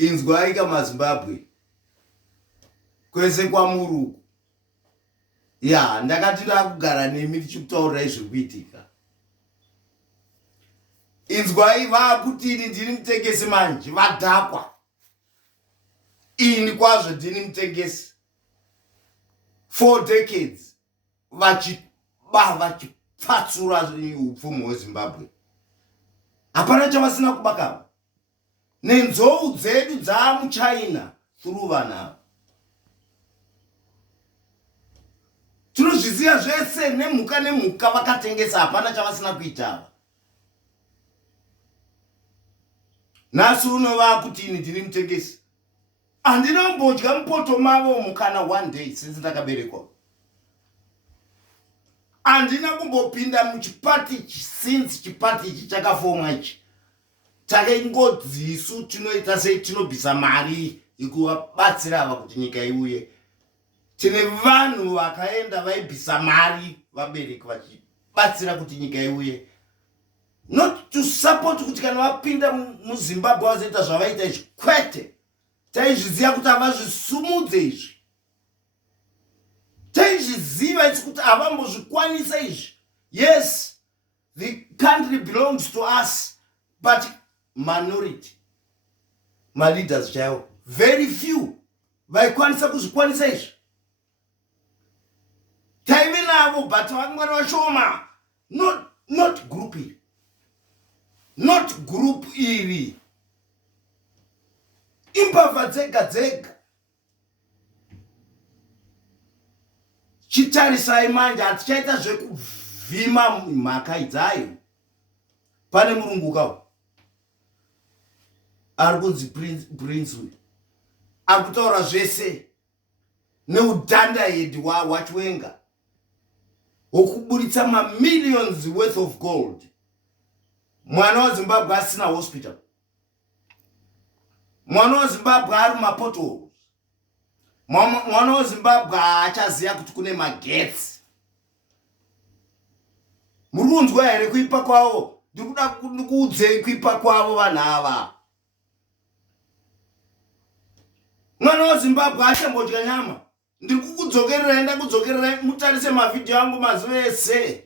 Inzwai kama Zimbabwe. Kwese kwa Muruku. Ya, ndakati ndakugara nemi tichikutaurira zvikuitika. Inzwai vakutini ndiri mutengesi manje vadhakwa. Ini kwazvo ndini mutengesi. 4 decades vachipfatsura upfumi hweZimbabwe. Hapana chavasina kubakava. Nenzou dzedu dzaamuChina through Vanhu. Tinozviziva zvese nemhuka vakatengesa, hapana chavasina kuita. Nhasi unova kuti ini ndiri mutengesi. Handinombodya mupoto mavo mukana 1 day since ndakaberekwa. Handina kumbopinda muChiParty since ChiParty ichi chakafomwa ichi. Takangodzisu tinoita sei tinobvisa mari yekuvabatsira ava kuti nyika iuye. Tine vanhu vakaenda vaibvisa mari vabereki vachibatsira kuti nyika iuye. Not to support kuti kana vapinda muZimbabwe vazoita zvavaita izvi. Kwete. Taizviziva kuti havazvisumudze izvi. Taizviziva izvi kuti havambozvikwanisa izvi. Yes, the country belongs to us, but minority. My leaders chaivo. Very few. Vaikwanisa kuzvikwanisa izvi. Taive navo, but vangwari vashoma. Not group iri. Not group iri. Imbavha dzega dzega. Chitarisai manje hatichaita zvekuvhima mhaka idzayo. Pane murungu kawo. Ari kunzi Prince uyu. Akutaura zvese neudhandahedi waChiwenga. Wokuburitsa millions worth of gold. Mwana waZimbabwe asina hospital. Mwana waZimbabwe ari mumapotholes. Mwana waZimbabwe haachaziva kuti kune magetsi. Muri kunzwa here kuipa kwavo? Ndikuda kuudzei kuipa kwavo vanhu ava. Mwana waZimbabwe hachambodya nyama. Ndiri kukudzokererai, enda kudzokererai mutarise mavhidhiyo angu mazuva ese.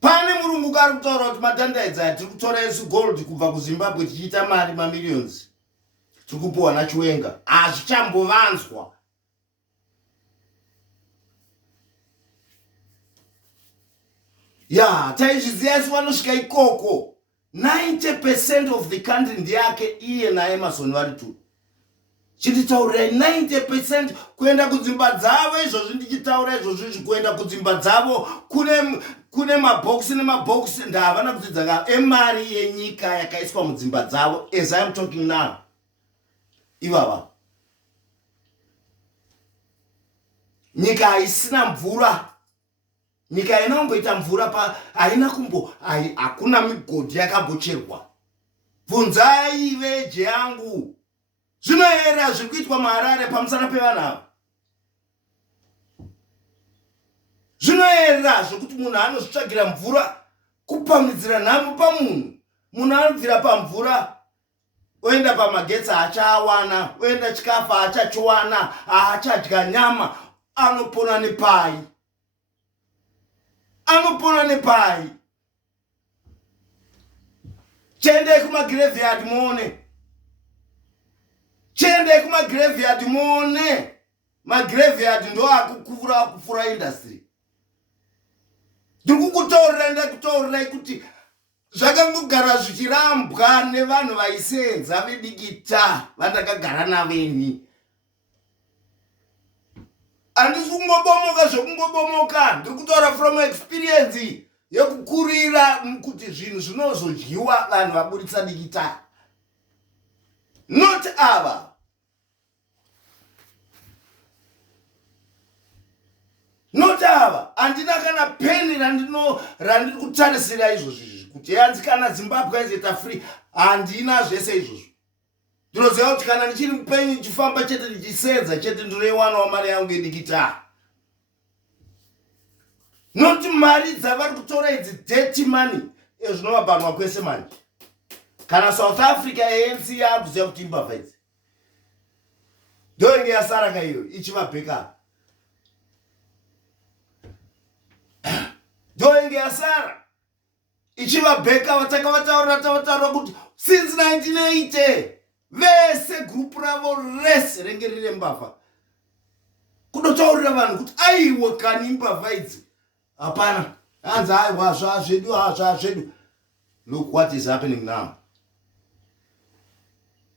Pane murungu ari kutaura kuti madhandaidzaya tiri kutora isu gold kubva kuZimbabwe tichiita mari mamillions. Tiri kupiwa naChiwenga. Hazvichambovanzwa. Ya, taizviziva isu vanosvika ikoko. 90% of the country ndiyake iye naEmerson vari tu. Chinditaurirai 90% kuenda kudzimba dzavo. Izvozvi ndichitaura izvozvi kuenda kudzimba dzavo kune mabhokisi nemabhokisi ndavana kudzidza emari yenyika yakaiswa mudzimba dzavo. As I am talking now. Ivava. Nyika haisina mvura. Nyika inongoita mvura haina hakuna migodhi yakambocherwa. Bvunzai veje yangu. Zvinoera zviri kuitwa muHarare pamusana pevanhu ava. Zvinoera zvokuti munhu anozvitsvagira mvura kupamhidzira nhamo pamunhu. Munhu anobvira pamvura oenda pamagetsi haachawana, oenda chikafu haachachiwana, haachadya nyama, anopona nepai. Anopona nepai. Chiendei kumagraveyard muone. Chiendei kumagraveyard muone. Magraveyard ndo akupfuura industry. Ndiri kukutaurirai kuti zvakangogara zvichirambwa nevanhu vaisenza vedikita vandakagara naveni. Handisi kungobomoka zvokungobomoka. Ndiri kutaura from experience yekukurira kuti zvinhu zvinozodyiwa vanhu vaburitsa dikita. Not ava. Not ava. Handina kana peni randiri kutarisira izvozvi kuti yanzi kana Zimbabwe izoita free. Handina zvese izvozvo. Ndinoziva kuti kana ndichiri mupenyu ndichifamba chete ndichisenza chete ndinoiwana wamari yangu yedikita. Not mari dzavari kutora idzi dirty money ezvinovabhanwa kwese manje. kana South Africa ANC yakuziva kuti imbavha idzi ndoinge yasara kaiyo ichivabheka ndoinge yasara ichivabheka vataka vataura kuti since 1980 vese grupu ravo rese renge rine mbavha kunotaurira vanhu kuti aiwe kani imbavha idzi hapana hanzi aiwa zvazvedu. Look what is happening now.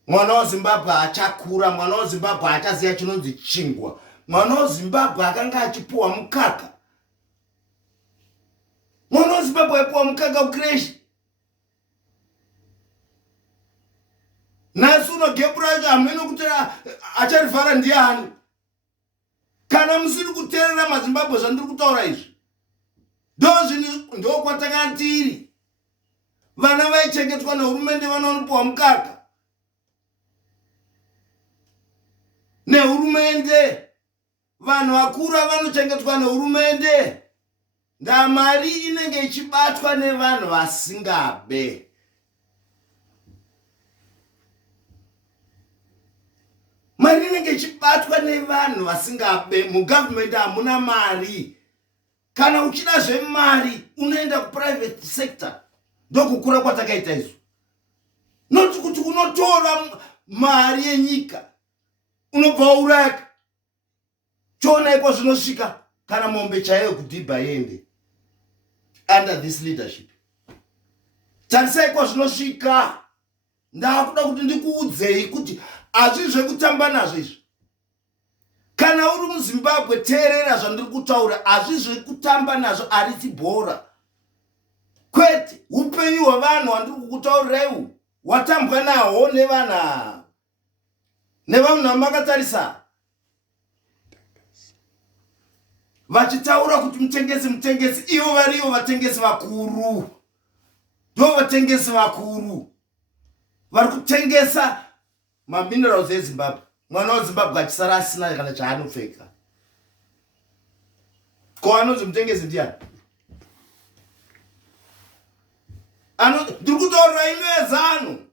Mwana weZimbabwe achakura, mwana weZimbabwe achaziva chinonzi chingwa, mwana weZimbabwe akanga achipuwa mukaka, mwana weZimbabwe aipuwa mukaka ukreshi. Nhasi unogepu racho hameno kuti acharivhara ndiani. Kana musiri kuteerera maZimbabwe zvandiri kutaura izvi, ndokwatanga tiri. Vana vaichengetwa nehurumende vanopuwa mukaka nehurumende, vanhu vakura vanochengetwa nehurumende. Ndamari inenge ichibatwa nevanhu vasingabe. Mari inenge ichibatwa nevanhu vasingabe. Mugovernment hamuna mari. Kana uchida zvemari unoenda kuprivate sector. Ndokukura kwatakaita izvo. Noti kuti unotora mari yenyika unobva uraka. Choonekwa zvinosvika kana mombe chaiyo kudhibha yende under this leadership. Tarisai kwa zvinosvika. Ndakuda kuti ndikuudzei kuti hazvizve kutamba nazvo izvi. Kana uri muZimbabwe teerera zvandiri kutaura, hazvizve kutamba nazvo, harisi bhora. Kwete upenyu hwavanhu handiri kukutaurirai watambwa nahwo nevanhu vamakatarisa. Vachitaura kuti mutengesi, ivo varivo vatengesi vakuru. Ndo vatengesi vakuru vari kutengesa maminerals eZimbabwe. Mwana weZimbabwe achisara asina kana chaanopfeka. Ko anonzi mutengesi ndiani? Ndiri kutaurira ino yeZANU.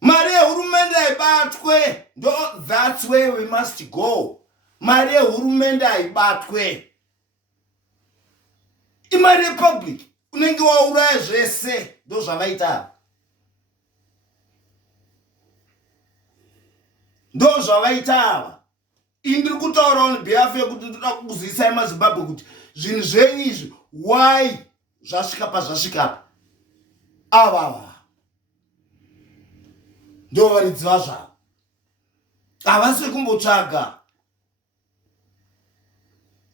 Mari yehurumende haibatwe. That's where we must go. Mari yehurumende haibatwe. Imari yepublic unenge wauraya zvese. Ndo zvavaita. Ndo zvavaita. Indiri kutaura on behalf yekuti ndoda kuzivisai maZimbabwe kuti zvinhu zvenyu izvi why zvasvika ava ndo varidziva zvavo. Havasi kumbotsvaga.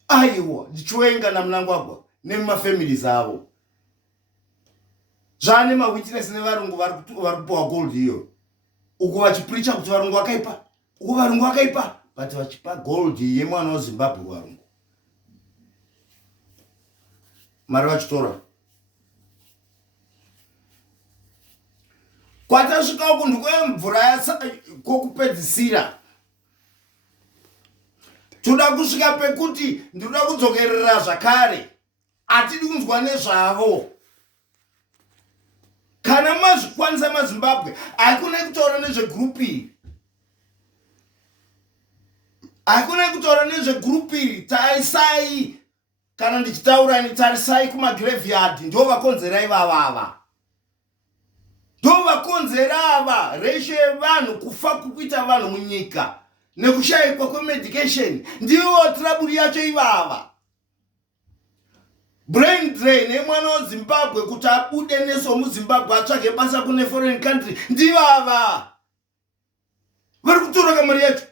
Aiwa ndichiwenga naMnangagwa nemafamilies avo. Zvane mawitness nevarungu vari kupuwa gold iyo. Uko vachipreacha kuti varungu vakaipa. Uko varungu vakaipa. But vachipa gold yemwana weZimbabwe varungu. Mari vachitora. Kwatasvika uku ndikwemvura kwokupedzisira. Toda kusvika pekuti ndinoda kudzokerera zvakare. Hatidi kunzwa nezvavo. Kana mazvikwanisa maZimbabwe, hakuna kutaura nezvegrupi. Hakuna kutaura nezvegrupi. Tarisai. Kana ndichitaura tarisai kumagraveyard. Ndo vakonzera ivava. Ndo vakonzera ava. Ratio yevanhu kufa kukuita vanhu munyika nekushayikwa kwemedication ndiwo trouble yacho ivava. Brain drain yemwana weZimbabwe kuti abude neso muZimbabwe atsvage basa kune foreign country ndivava. Vari kutora kamari yacho.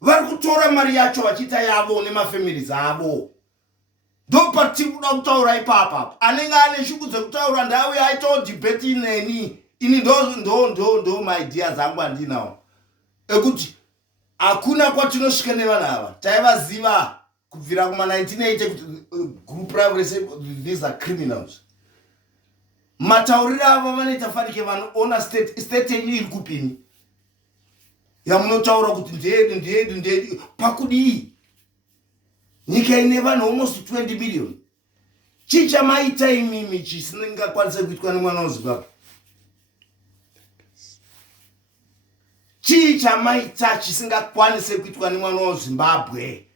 Vari kutora mari yacho vachiita yavo nemafamilies avo. Ndo parti kuda kutaura ipapa. Anenge ane shuku dzekutaura ndauye aitawo debate ineni. Ini ndo my ideas angu andinawo. Ekuti hakuna kwatinosvika nevanhu ava. Taivaziva kubvira kuma 1980 kuti group ravo rese these are criminals. Matauriro ava vanoita fanike vanhu ona state yenyu iri kupini. Yamunotaura kuti ndedu pakudii. Nyika ine vanhu almost 20 million. Chichamaita imimi chisingakwanise kuitwa nemwana weZimbabwe. Chichamaita chisingakwanise kuitwa nemwana weZimbabwe.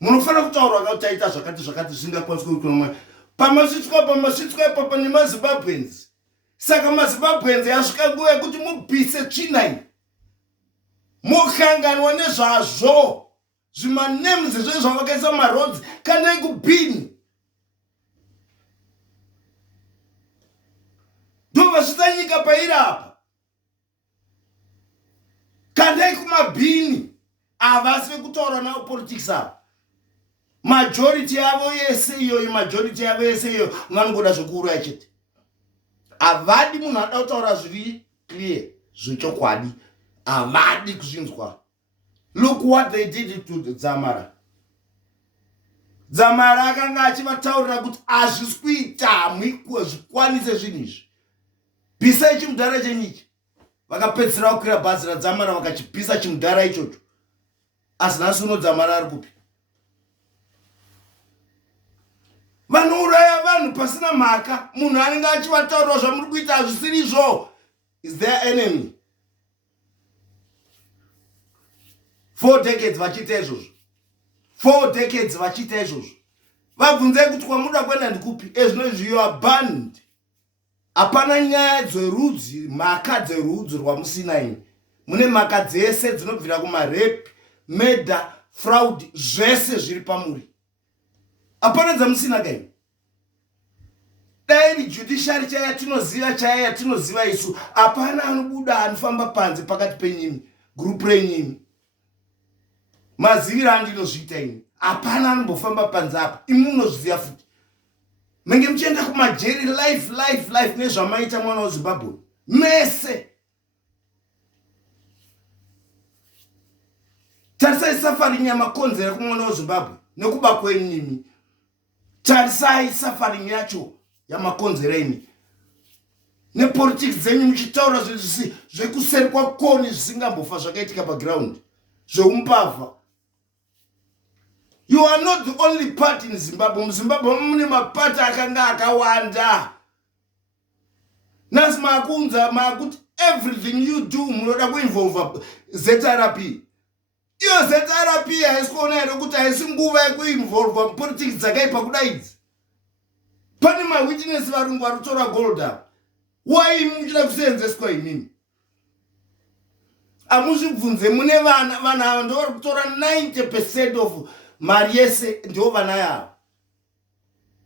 Munofanira kutaura kuti taita zvakati zvisingakwanise kuitwa nemwana. Pamasvitswa papa nemaZimbabweans. Saka maZimbabweans yasvika nguva yekuti mubvise tsvina iyi. Mokanganwa nezvazvo. Zvimanems izvozvo zvavakaisa maroads kandai kubhini. Ndovasvitsa nyika pairi apa. Kandai kumabhini. Havasi vekutaura navo politics apa. Majority yavo yese iyoyo vanongoda zvokuuraya chete. Havadi munhu ada kutaura zviri clear zvechokwadi. Havadi kuzvinzwa. Look what they did to Dzamara. Dzamara akanga achivataurira kuti hazvisi kuita zvikwanise zvinhu izvi. Bvisai chimudhara chenyichi. Vakapedzisira kukwira bhazi raDzamara vakachibvisa chimudhara ichocho. Asi nhasi uno Dzamara ari kupi? Vanouraya vanhu pasina mhaka. Munhu anenge achivataurira zvamuri kuita hazvisiri izvo. Is their enemy. 4 decades vachiita izvozvo. 4 decades vachiita izvozvo. Vabvunzai kuti kwamuda kuenda ndikupi? Ezvino izvi you are banned. Hapana nyaya dzerudzi, mhaka dzerudzi rwamusina imi. Mune mhaka dzese dzinobvira kuma-rape, murder, fraud, zvese zviri pamuri. Hapana dzamusina kaini. Dai judiciary chaya yatinoziva isu. Hapana anobuda anofamba panze pakati penyimi, group renyimi. Mazivira andinozviita ini. Hapana anombofamba panze apa. Imi munozviziva futi. Menge muchienda kumajeri life nezvamaita mwana weZimbabwe. Mese. Tarisai suffering yamakonzera kumwana weZimbabwe nekuba kwenyimi. Tarisai suffering yacho yamakonzera imi. Nepolitics dzenyu muchitaura zvekuseri kwakoni zvisingambofa zvakaitika paground. Zveumbavha. You are not the only party in Zimbabwe. MuZimbabwe mune mapati akanga akawanda. Nasi makunza makuti everything you do munoda kuinvolve ZRP. Iyo ZRP haisi kuona here kuti haisi nguva yekuinvolve politics dzakaipa kudaidzi. Pane mawitness varungu varutora gold up. Why muchida kuseenzeswa imimi? Amuzvibvunze mune vana ava ndovari kutora 90% of mari yese ndiwo vana yavo.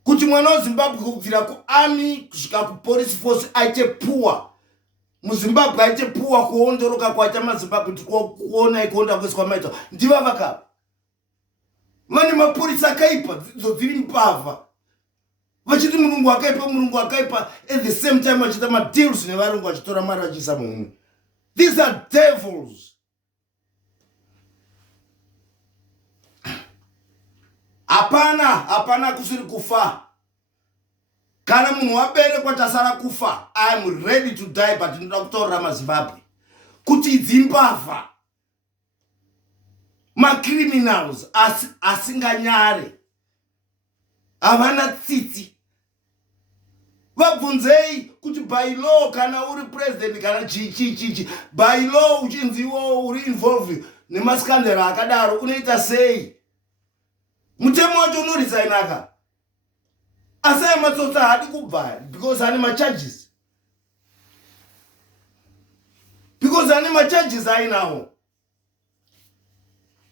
Kuti mwana weZimbabwe kubvira kuarmy kusvika kupolice force aite puwa. MuZimbabwe aite puwa kuondoroka kwaita maZimbabwe tikuona ikuonda kuiswa maita. Ndiva vakapa. Vane mapurisa akaipa dziri mbavha. Vachiti murungu akaipa at the same time vachita madeals nevarungu vachitora mari vachiisa mumwe. These are devils. Hapana kusiri kufa. Kana munhu waberekwa tasara kufa. I am ready to die but ndinoda kutaurira maZimbabwe. Kuti idzimbavha. Ma-criminals asinganyare. Havana tsitsi. Vabvunzei kuti by law kana uri president kana chichi by law uchinziwo uri involved nemaskandera akadaro unoita sei? Mutemo wacho unoresign aka. Asaya matsotsa hadi kubva because ane macharges. Because ane macharges ainawo.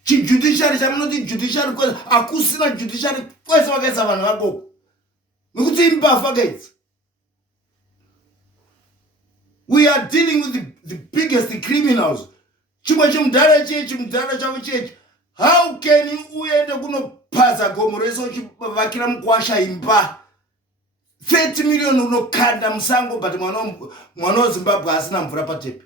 Judiciary chamunoti judiciary kwese akusina judiciary kwese vakaisa vanhu vakoko. Nekuti imbavha guys. We are dealing with the biggest criminals. Chimwe chimudhara chavo chechi. How can you uende kunopaza gomo rese uchivakira mukwasha imba 30 million unokanda musango but mwana weZimbabwe asina mvura patepi?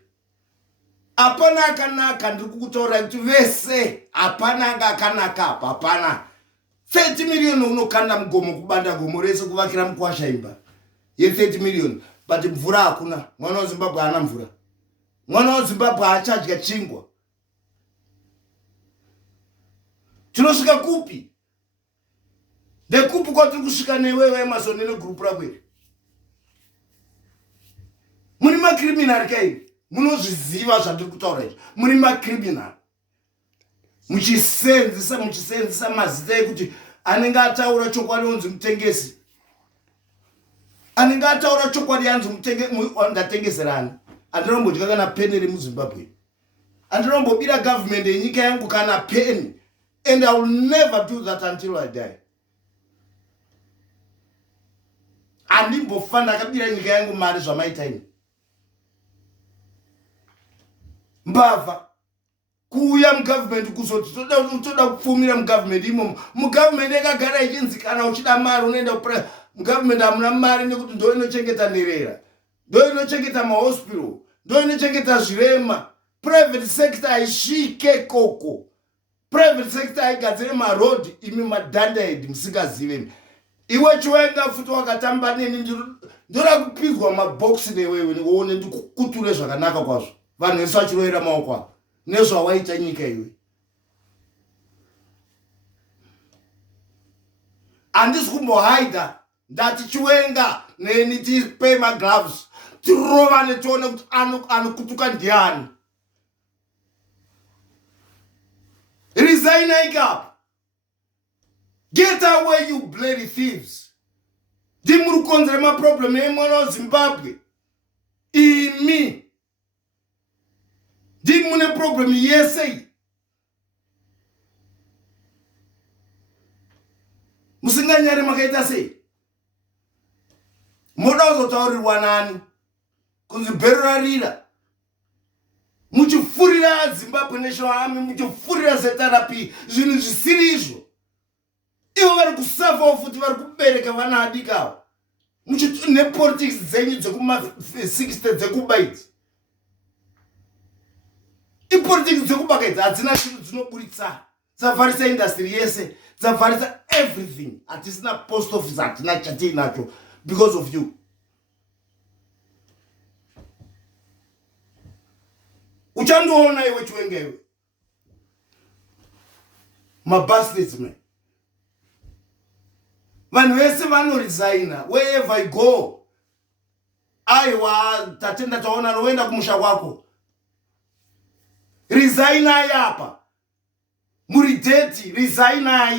Hapana akanaka ndiri kukutaura kuti vese hapana akanaka apa hapana. 30 million unokanda mugomo kubanda gomo rese kuvakira mukwasha imba ye 30 million but mvura hakuna. Mwana weZimbabwe haana mvura. Mwana weZimbabwe achadya chingwa. Tinosvika kupi? ndekupi kwatiri kusvika newewe Emerson negroup rako iri? Muri makriminari kai, munozviziva zvatiri kutaura izvi. Muri makriminari muchisenzesa mazita ekuti anenge ataura chokwadi onzi mutengesi, anenge ataura chokwadi yanzi ndatengeserani. Andinombodya kana peni remuZimbabwe, andinombobira government yenyika yangu kana peni, and I will never do that until I die. Andimbofa ndakabira nyika yangu mari zvamaita ini. Mbavha kuuya mugovernment kuzoti toda kupfumira mugovernment imomo. Mugovernment yakagara ichinzi kana uchida mari unoenda kupra. Mugovernment hamuna mari nekuti ndo inochengeta nherera, ndo inochengeta mahospital, ndo inochengeta zvirema. Private sector haisvike koko. Private sector haigadzire maroad, imi madhandaid musingazive. Iwe Chiwenga futi wakatamba neni ndoda kupidzwa mabox newewe uone ndikukuture zvakanaka kwazvo. Vanhu vese vachiroera maoko avo nezvawaita nyika iwe. Handisi kumbohaida ndati Chiwenga neni tipe magloves tirovane tione kuti anokutuka ndiani. Resign up. Get away, you bloody thieves. Dimuru konzere ma problem emwana Zimbabwe. Imi. Dimune problem yese. Musinganyare makaita sei. Moda uzotaurirwa nani? Kunzibherera rira. Muchifurira Zimbabwe National Army, muchifurira ZANU, zvinhu zvisiri izvo. Ivo vari kusafawo futi vari kubereka vana adika avo. Nepolitics dzenyu dzekuma-60 dzekuba idzi. Ipolitics dzekuba idzi hadzina chinhu dzinoburitsa. Dzavharisa industry yese, dzavharisa everything. Hatisina post office, hatina chatinacho because of you. Uchandoona iwe Chiwenga iwe. Mabastards man. Vanhu vese vanoresigna wherever I go. Aiwa tatenda taona noenda kumusha kwako. Resigna yapa. Muri deti resigna.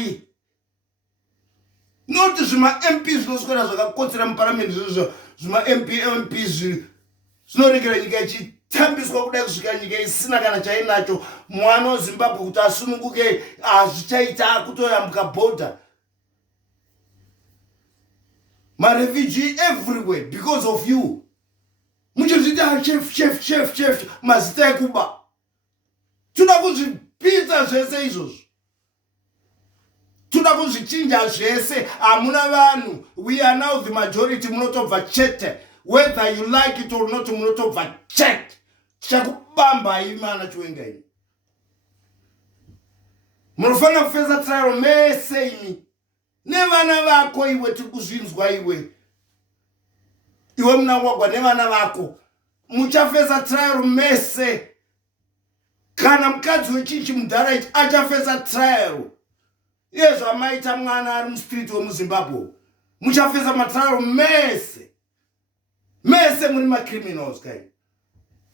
Not zvima MPs zvinoswera zvakakotsera muparliament zvima MP zvinoregera nyika ichitambiswa kudai kusvika nyika isina kana chainacho. Mwana weZimbabwe kuti asununguke hazvichaita kutoyambuka border. My refugee everywhere because of you. Muchizita chef mazita ekuba. Toda kuzvipinza zvese izvozvo. Toda kuzvichinja zvese. Hamuna vanhu. We are now the majority. Munotobva chete. Whether you like it or not, munotobva chete. Chakubamba imana Chiwenga ini. Munofana kufeza trial mese imi. Nevana vako iwe tikuzvinzwa iwe. Iwe Mnangagwa nevana vako. Muchafeza trial mese. Kana mukadzi wechinchi mudhara ichi achafeza trial. Yezvo amaita mwana ari mustreet wemuZimbabwe. Muchafeza matrial mese. Mese muri macriminals kai.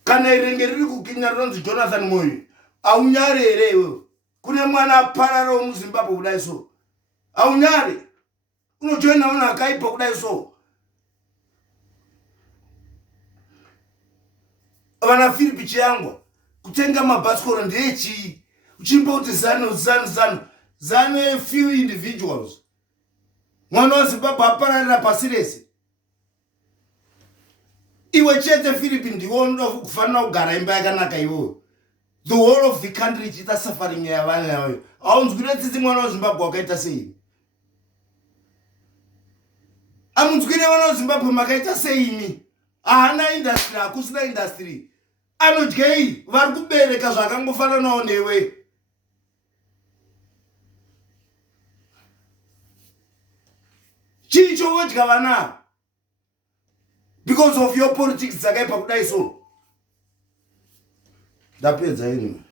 Kana irenge riri kukinya ronzi Jonathan Moyo. Aunyarere iwe. Kune mwana aparara wemuZimbabwe kudai so. Aunyari. Unojoina una akaipa kudai so. Vana Philip Chiyangwa kutenga mabhasikoro ndechi. Uchimba kuti ZANU a few individuals. Mwana weZimbabwe apararira pasi rese. Iwe chete Philip ndiwo kufanira kugara imba yakanaka iwewe. The whole of the country ichita suffering yavana yawe. Aunzwire tsitsi mwana weZimbabwe wakaita sei? Amunzwire mwana weZimbabwe makaita sei imi? Haana industry, hakusina industry. Anodyei vari kubereka zvakangofananawo newe. Chii chovodya vana? Because of your politics dzakaipa kudai so. Ndapedza ini.